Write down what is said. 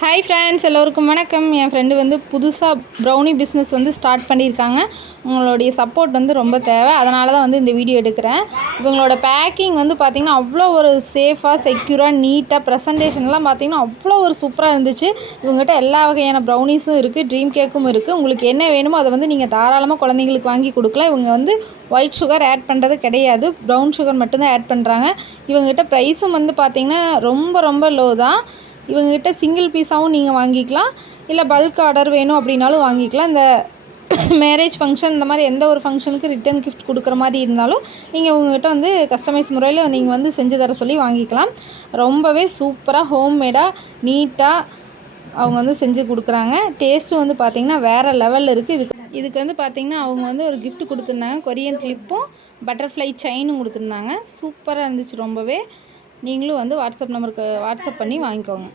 Hi friends, எல்லோருக்கும் வணக்கம். என் friend வந்து புதுசாக ப்ரௌனி பிஸ்னஸ் வந்து ஸ்டார்ட் பண்ணியிருக்காங்க. உங்களுடைய சப்போர்ட் வந்து ரொம்ப தேவை. அதனால தான் வந்து இந்த வீடியோ எடுக்கிறேன். இவங்களோட பேக்கிங் வந்து பார்த்திங்கன்னா அவ்வளோ ஒரு சேஃபாக, செக்யூராக, நீட்டாக, ப்ரெசன்டேஷன்லாம் பார்த்திங்கன்னா அவ்வளோ ஒரு சூப்பராக இருந்துச்சு. இவங்ககிட்ட எல்லா வகையான ப்ரௌனிஸும் இருக்குது, ட்ரீம் கேக்கும் இருக்குது. உங்களுக்கு என்ன வேணுமோ அதை வந்து நீங்கள் தாராளமாக குழந்தைங்களுக்கு வாங்கி கொடுக்கலாம். இவங்க வந்து ஒயிட் சுகர் ஆட் பண்ணுறது கிடையாது, ப்ரௌன் சுகர் மட்டும்தான் ஆட் பண்ணுறாங்க. இவங்ககிட்ட ப்ரைஸும் வந்து பார்த்திங்கன்னா ரொம்ப ரொம்ப லோ தான். இவங்ககிட்ட சிங்கிள் பீஸாகவும் நீங்கள் வாங்கிக்கலாம், இல்லை பல்க் ஆர்டர் வேணும் அப்படின்னாலும் வாங்கிக்கலாம். இந்த மேரேஜ் ஃபங்க்ஷன் இந்த மாதிரி எந்த ஒரு ஃபங்க்ஷனுக்கு ரிட்டன் கிஃப்ட் கொடுக்குற மாதிரி இருந்தாலும் நீங்கள் உங்கள்கிட்ட வந்து கஸ்டமைஸ் முறையில் நீங்கள் வந்து செஞ்சு தர சொல்லி வாங்கிக்கலாம். ரொம்பவே சூப்பராக ஹோம்மேடாக நீட்டாக அவங்க வந்து செஞ்சு கொடுக்குறாங்க. டேஸ்ட்டும் வந்து பார்த்திங்கன்னா வேறு லெவலில் இருக்குது. இதுக்கு வந்து பார்த்திங்கன்னா அவங்க வந்து ஒரு கிஃப்ட் கொடுத்துருந்தாங்க, கொரியன் கிளிப்பும் பட்டர்ஃப்ளை செயினும் கொடுத்துருந்தாங்க. சூப்பராக இருந்துச்சு ரொம்பவே. நீங்களும் வந்து வாட்ஸ்அப் நம்பருக்கு வாட்ஸ்அப் பண்ணி வாங்கிக்கோங்க.